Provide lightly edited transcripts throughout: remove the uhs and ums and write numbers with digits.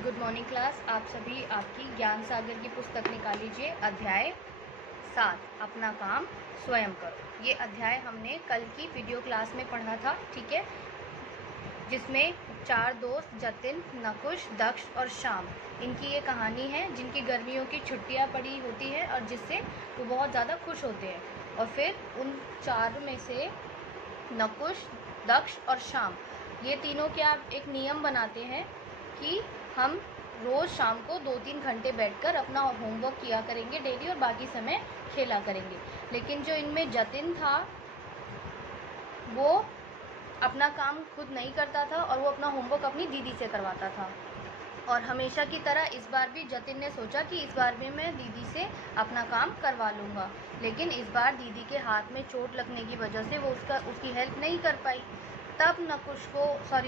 Good morning class. आप सभी आपकी ज्ञान सागर की पुस्तक निकाल लीजिए। अध्याय 7 अपना काम स्वयं करो। ये अध्याय हमने कल की वीडियो क्लास में पढ़ा था, ठीक है, जिसमें 4 दोस्त जतिन, नकुश, दक्ष और श्याम, इनकी ये कहानी है जिनकी गर्मियों की छुट्टियां पड़ी होती है और जिससे वो बहुत ज़्यादा खुश होते हैं। और फिर उन 4 में से नकुश, दक्ष और श्याम, ये तीनों क्या एक नियम बनाते हैं कि हम रोज़ शाम को 2-3 घंटे बैठकर अपना होमवर्क किया करेंगे डेली और बाकी समय खेला करेंगे। लेकिन जो इनमें जतिन था वो अपना काम खुद नहीं करता था और वो अपना होमवर्क अपनी दीदी से करवाता था। और हमेशा की तरह इस बार भी जतिन ने सोचा कि इस बार भी मैं दीदी से अपना काम करवा लूँगा, लेकिन इस बार दीदी के हाथ में चोट लगने की वजह से वो उसकी हेल्प नहीं कर पाई। तब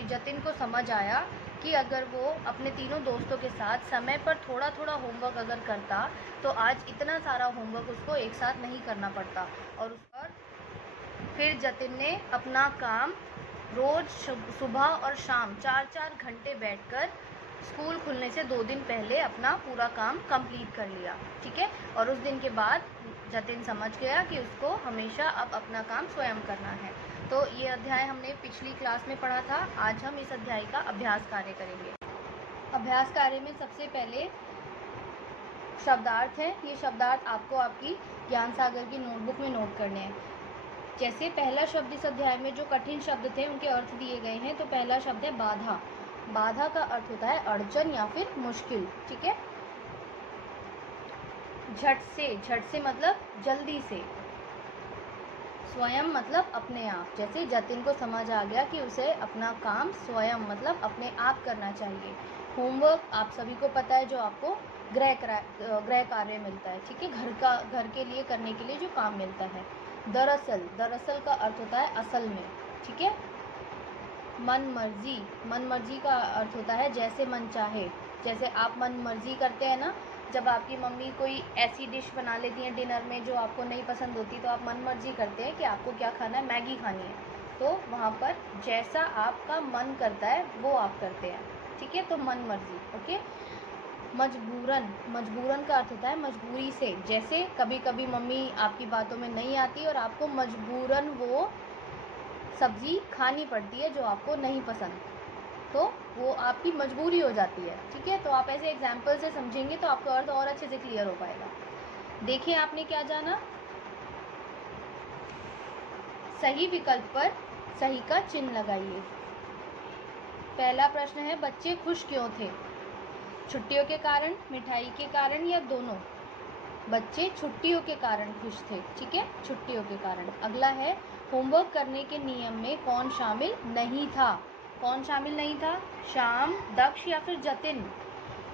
जतिन को समझ आया कि अगर वो अपने तीनों दोस्तों के साथ समय पर थोड़ा थोड़ा होमवर्क अगर करता तो आज इतना सारा होमवर्क उसको एक साथ नहीं करना पड़ता। और फिर जतिन ने अपना काम रोज़ सुबह और शाम 4-4 घंटे बैठकर स्कूल खुलने से 2 दिन पहले अपना पूरा काम कंप्लीट कर लिया, ठीक है। और उस दिन के बाद जतिन समझ गया कि उसको हमेशा अब अपना काम स्वयं करना है। तो ये अध्याय हमने पिछली क्लास में पढ़ा था। आज हम इस अध्याय का अभ्यास कार्य करेंगे। अभ्यास कार्य में सबसे पहले शब्दार्थ है। ये शब्दार्थ आपको आपकी ज्ञान सागर की नोटबुक में नोट करने हैं। जैसे पहला शब्द इस अध्याय में जो कठिन शब्द थे उनके अर्थ दिए गए हैं। तो पहला शब्द है बाधा। बाधा का अर्थ होता है अड़चन या फिर मुश्किल, ठीक है। झट से मतलब जल्दी से। स्वयं मतलब अपने आप। जैसे जतिन को समझ आ गया कि उसे अपना काम स्वयं मतलब अपने आप करना चाहिए। होमवर्क आप सभी को पता है, जो आपको गृह कार्य मिलता है, ठीक है, घर के लिए करने के लिए जो काम मिलता है। दरअसल का अर्थ होता है असल में, ठीक है। मन मर्जी का अर्थ होता है जैसे मन चाहे। जैसे आप मन मर्जी करते हैं ना, जब आपकी मम्मी कोई ऐसी डिश बना लेती है डिनर में जो आपको नहीं पसंद होती, तो आप मन मर्जी करते हैं कि आपको क्या खाना है, मैगी खानी है, तो वहाँ पर जैसा आपका मन करता है वो आप करते हैं, ठीक है। तो मन मर्जी, ओके। मजबूरन का अर्थ होता है मजबूरी से। जैसे कभी कभी मम्मी आपकी बातों में नहीं आती और आपको मजबूरन वो सब्ज़ी खानी पड़ती है जो आपको नहीं पसंद, तो वो आपकी मजबूरी हो जाती है, ठीक है। तो आप ऐसे एग्जाम्पल से समझेंगे तो आपका अर्थ और अच्छे से क्लियर हो पाएगा। देखिए आपने क्या जाना। सही विकल्प पर सही का चिन्ह लगाइए। पहला प्रश्न है, बच्चे खुश क्यों थे? छुट्टियों के कारण, मिठाई के कारण या दोनों? बच्चे छुट्टियों के कारण खुश थे, ठीक है, छुट्टियों के कारण। अगला है, होमवर्क करने के नियम में कौन शामिल नहीं था? कौन शामिल नहीं था? श्याम, दक्ष या फिर जतिन?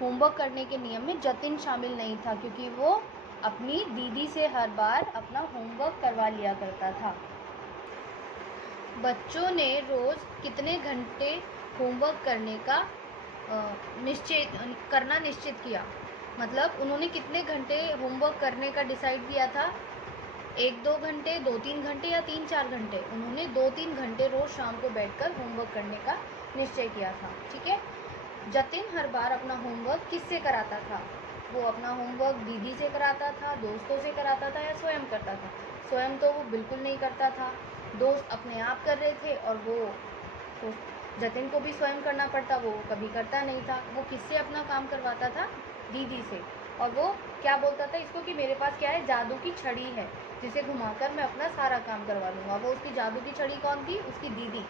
होमवर्क करने के नियम में जतिन शामिल नहीं था क्योंकि वो अपनी दीदी से हर बार अपना होमवर्क करवा लिया करता था। बच्चों ने रोज़ कितने घंटे होमवर्क करना निश्चित किया? मतलब उन्होंने कितने घंटे होमवर्क करने का डिसाइड किया था? 1-2 घंटे, 2-3 घंटे या 3-4 घंटे? उन्होंने 2-3 घंटे रोज़ शाम को बैठकर होमवर्क करने का निश्चय किया था, ठीक है। जतिन हर बार अपना होमवर्क किससे कराता था? वो अपना होमवर्क दीदी से कराता था, दोस्तों से कराता था या स्वयं करता था? स्वयं तो वो बिल्कुल नहीं करता था, दोस्त अपने आप कर रहे थे और वो तो जतिन को भी स्वयं करना पड़ता, वो कभी करता नहीं था। वो किससे अपना काम करवाता था? दीदी से। और वो क्या बोलता था इसको कि मेरे पास क्या है, जादू की छड़ी है जिसे घुमाकर मैं अपना सारा काम करवा लूँगा। वो उसकी जादू की छड़ी कौन थी? उसकी दीदी।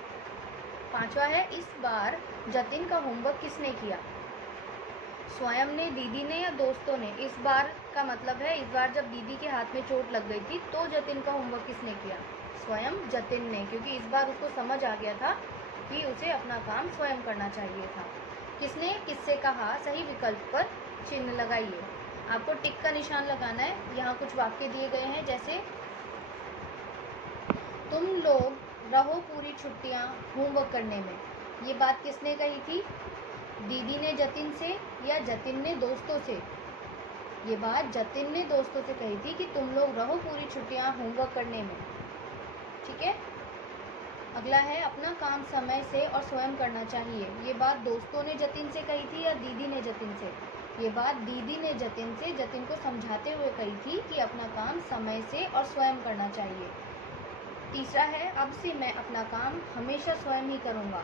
5वां है, इस बार जतिन का होमवर्क किसने किया? स्वयं ने, दीदी ने या दोस्तों ने? इस बार का मतलब है इस बार जब दीदी के हाथ में चोट लग गई थी तो जतिन का होमवर्क किसने किया? स्वयं जतिन ने, क्योंकि इस बार उसको समझ आ गया था कि उसे अपना काम स्वयं करना चाहिए था। किसने किससे कहा? सही विकल्प पर चिन्ह लगाइए। आपको टिक का निशान लगाना है। यहाँ कुछ वाक्य दिए गए हैं, जैसे तुम लोग रहो पूरी छुट्टियाँ होमवर्क करने में। ये बात किसने कही थी? दीदी ने जतिन से या जतिन ने दोस्तों से? ये बात जतिन ने दोस्तों से कही थी कि तुम लोग रहो पूरी छुट्टियाँ होमवर्क करने में, ठीक है। अगला है अपना काम समय से और स्वयं करना चाहिए। ये बात दोस्तों ने जतिन से कही थी या दीदी ने जतिन से? ये बात दीदी ने जतिन से जतिन को समझाते हुए कही थी कि अपना काम समय से और स्वयं करना चाहिए। तीसरा है अब से मैं अपना काम हमेशा स्वयं ही करूँगा।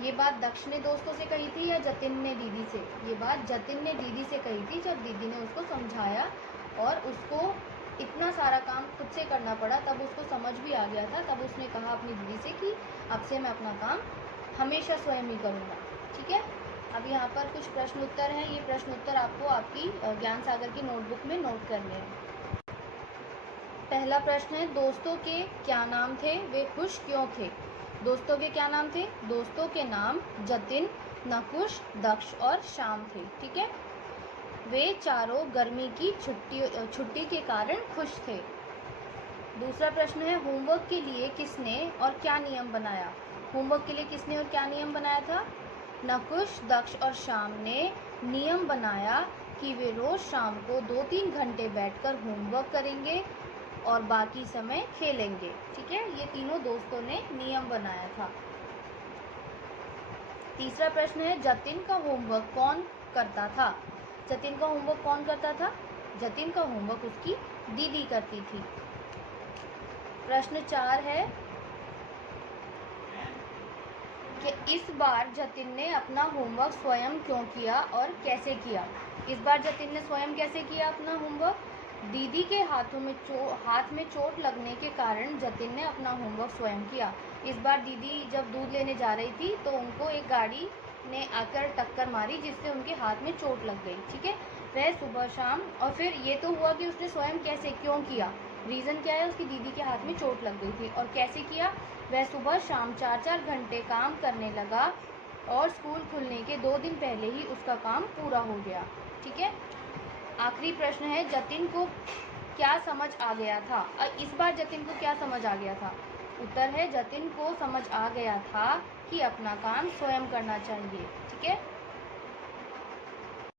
ये बात दक्ष ने दोस्तों से कही थी या जतिन ने दीदी से? ये बात जतिन ने दीदी से कही थी जब दीदी ने उसको समझाया और उसको इतना सारा काम खुद से करना पड़ा, तब उसको समझ भी आ गया था। तब उसने कहा अपनी दीदी से कि अब से मैं अपना काम हमेशा स्वयं ही करूँगा। ठीक है, अब यहाँ पर कुछ प्रश्न उत्तर हैं। ये प्रश्न उत्तर आपको आपकी ज्ञान सागर की नोटबुक में नोट करने हैं। पहला प्रश्न है दोस्तों के क्या नाम थे, वे खुश क्यों थे? दोस्तों के क्या नाम थे? दोस्तों के नाम जतिन, नकुश, दक्ष और श्याम थे। ठीक है, वे चारों गर्मी की छुट्टी के कारण खुश थे। दूसरा प्रश्न है होमवर्क के लिए किसने और क्या नियम बनाया? होमवर्क के लिए किसने और क्या नियम बनाया था? नकुश, दक्ष और श्याम ने नियम बनाया कि वे रोज शाम को 2-3 घंटे बैठकर होमवर्क करेंगे और बाकी समय खेलेंगे। ठीक है, ये तीनों दोस्तों ने नियम बनाया था। तीसरा प्रश्न है जतिन का होमवर्क कौन करता था? जतिन का होमवर्क कौन करता था? जतिन का होमवर्क उसकी दीदी करती थी। प्रश्न 4 है कि इस बार जतिन ने अपना होमवर्क स्वयं क्यों किया और कैसे किया? इस बार जतिन ने स्वयं कैसे किया अपना होमवर्क? दीदी के हाथ में चोट लगने के कारण जतिन ने अपना होमवर्क स्वयं किया। इस बार दीदी जब दूध लेने जा रही थी तो उनको एक गाड़ी ने आकर टक्कर मारी जिससे उनके हाथ में चोट लग गई। ठीक है, वह सुबह शाम, और फिर ये तो हुआ कि उसने स्वयं कैसे क्यों किया, रीज़न क्या है, उसकी दीदी के हाथ में चोट लग गई थी। और कैसे किया, वह सुबह शाम 4-4 घंटे काम करने लगा और स्कूल खुलने के 2 दिन पहले ही उसका काम पूरा हो गया। ठीक है, आखिरी प्रश्न है जतिन को क्या समझ आ गया था? इस बार जतिन को क्या समझ आ गया था? उत्तर है जतिन को समझ आ गया था कि अपना काम स्वयं करना चाहिए। ठीक है।